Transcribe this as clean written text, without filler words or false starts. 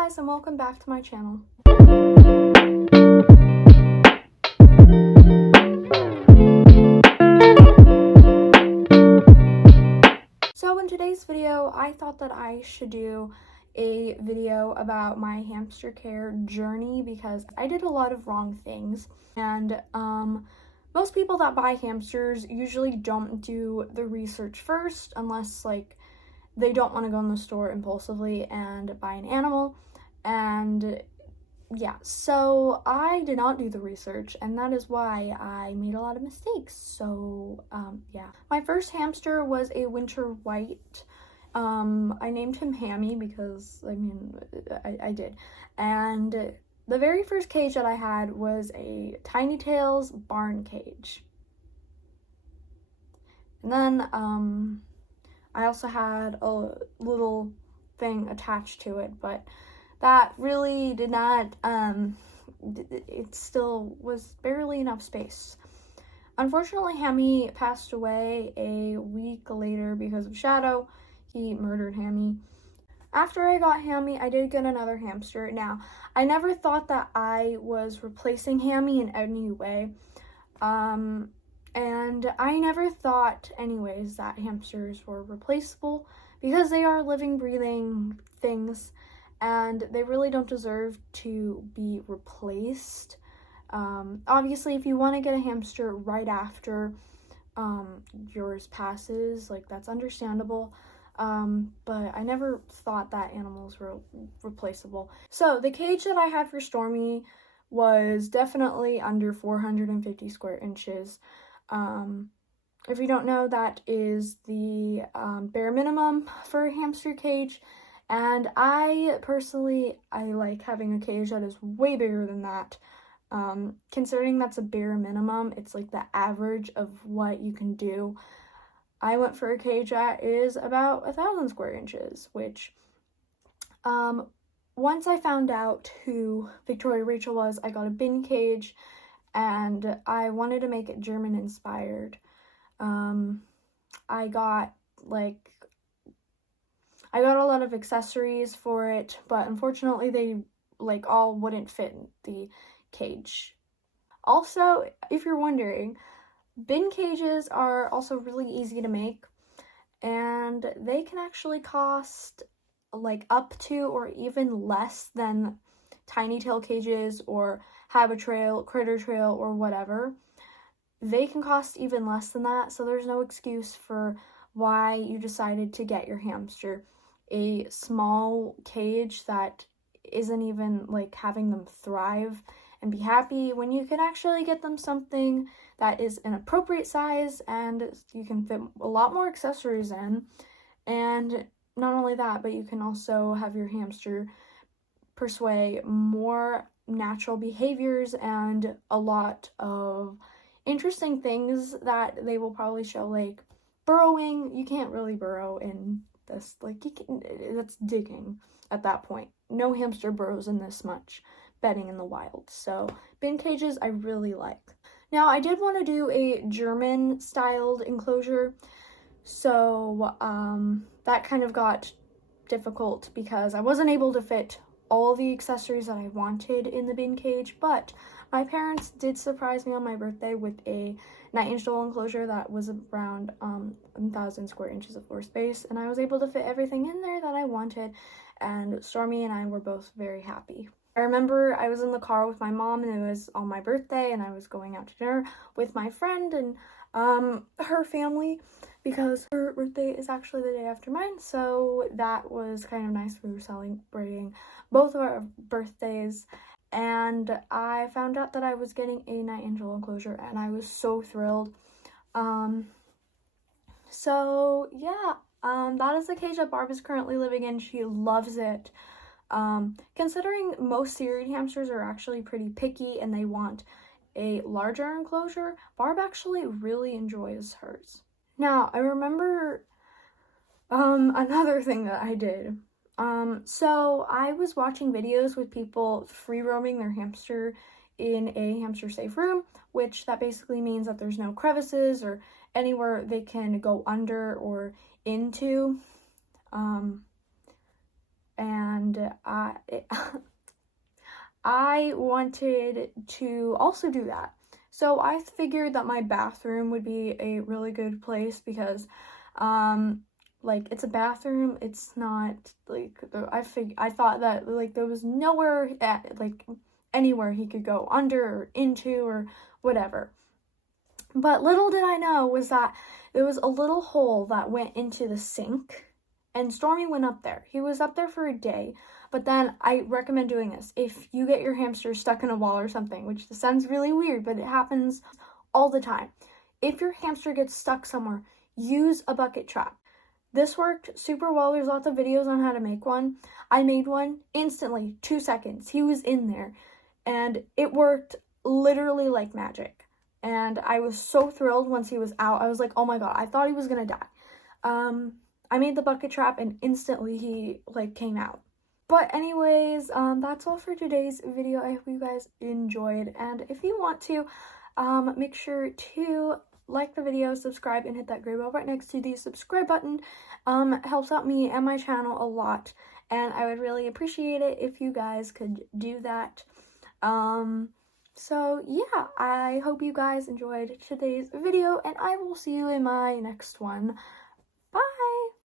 guys, and welcome back to my channel. So in today's video, I thought that I should do a video about my hamster care journey because I did a lot of wrong things, and most people that buy hamsters usually don't do the research first unless they don't want to go in the store impulsively and buy an animal. And yeah, so I did not do the research, and that is why I made a lot of mistakes. So yeah, my first hamster was a winter white. I named him Hammy because I did. And the very first cage that I had was a Tiny Tails barn cage. And then I also had a little thing attached to it, but that really did not, it still was barely enough space. Unfortunately, Hammy passed away a week later because of Shadow. He murdered Hammy. After I got Hammy, I did get another hamster. Now, I never thought that I was replacing Hammy in any way. And I never thought, anyways, that hamsters were replaceable because they are living, breathing things, and they really don't deserve to be replaced. Obviously, if you want to get a hamster right after yours passes, that's understandable. But I never thought that animals were replaceable. So the cage that I had for Stormy was definitely under 450 square inches. If you don't know, that is the bare minimum for a hamster cage, and I personally like having a cage that is way bigger than that. Considering that's a bare minimum, it's like the average of what you can do. I went for a cage that is about 1,000 square inches, which once I found out who Victoria Rachel was, I got a bin cage, and I wanted to make it German inspired. I got a lot of accessories for it, but unfortunately they all wouldn't fit in the cage. Also, if you're wondering, bin cages are also really easy to make, and they can actually cost up to or even less than tiny tail cages or Habit Trail, Critter Trail, or whatever. They can cost even less than that, so there's no excuse for why you decided to get your hamster a small cage that isn't even having them thrive and be happy, when you can actually get them something that is an appropriate size and you can fit a lot more accessories in. And not only that, but you can also have your hamster pursue more natural behaviors and a lot of interesting things that they will probably show, burrowing. You can't really burrow in this, that's digging at that point. No hamster burrows in this much bedding in the wild. So bin cages I really like. Now, I did want to do a German styled enclosure, so that kind of got difficult because I wasn't able to fit all the accessories that I wanted in the bin cage, but my parents did surprise me on my birthday with a 9-inch doll enclosure that was around 1,000 square inches of floor space, and I was able to fit everything in there that I wanted, and Stormy and I were both very happy. I remember I was in the car with my mom, and it was on my birthday, and I was going out to dinner with my friend and her family because her birthday is actually the day after mine, so that was kind of nice. We were celebrating both of our birthdays, and I found out that I was getting a 9-inch enclosure, and I was so thrilled. So yeah, that is the cage that Barb is currently living in. She loves it. Considering most seared hamsters are actually pretty picky and they want a larger enclosure, Barb actually really enjoys hers. Now, I remember another thing that I did. So I was watching videos with people free roaming their hamster in a hamster safe room, which that basically means that there's no crevices or anywhere they can go under or into. and I wanted to also do that. So I figured that my bathroom would be a really good place because, like, it's a bathroom. It's not like I thought that like there was nowhere anywhere he could go under or into or whatever. But little did I know was that there was a little hole that went into the sink, and Stormy went up there. He was up there for a day. But then I recommend doing this. If you get your hamster stuck in a wall or something, which sounds really weird, but it happens all the time. If your hamster gets stuck somewhere, use a bucket trap. This worked super well. There's lots of videos on how to make one. I made one instantly, 2 seconds. He was in there, and it worked literally like magic. And I was so thrilled once he was out. I was like, oh my god, I thought he was gonna die. I made the bucket trap, and instantly he came out. But anyways, that's all for today's video. I hope you guys enjoyed, and if you want to, make sure to like the video, subscribe, and hit that gray bell right next to the subscribe button. It helps out me and my channel a lot, and I would really appreciate it if you guys could do that. So yeah, I hope you guys enjoyed today's video, and I will see you in my next one.